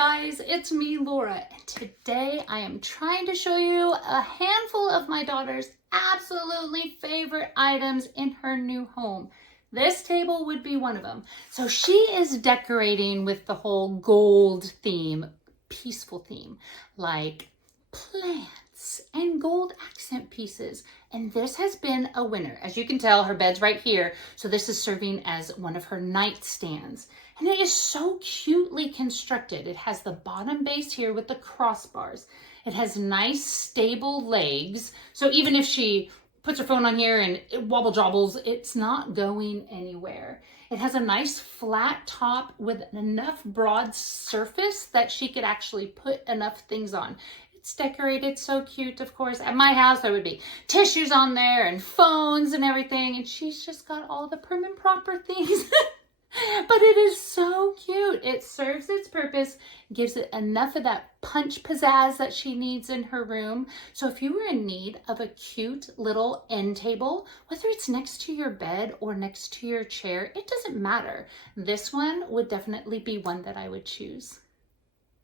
guys, it's me, Laura, and today I am trying to show you a handful of my daughter's absolutely favorite items in her new home. This table would be one of them. So she is decorating with the whole gold theme, peaceful theme, like plants and gold accent pieces. And this has been a winner. As you can tell, her bed's right here. So this is serving as one of her nightstands. And it is so cutely constructed. It has the bottom base here with the crossbars. It has nice stable legs. So even if she puts her phone on here and it wobble jobbles, it's not going anywhere. It has a nice flat top with enough broad surface that she could actually put enough things on. It's decorated so cute, of course. At my house, there would be tissues on there and phones and everything. And she's just got all the prim and proper things. But it is so cute. It serves its purpose, gives it enough of that punch pizzazz that she needs in her room. So if you were in need of a cute little end table, whether it's next to your bed or next to your chair, it doesn't matter. This one would definitely be one that I would choose.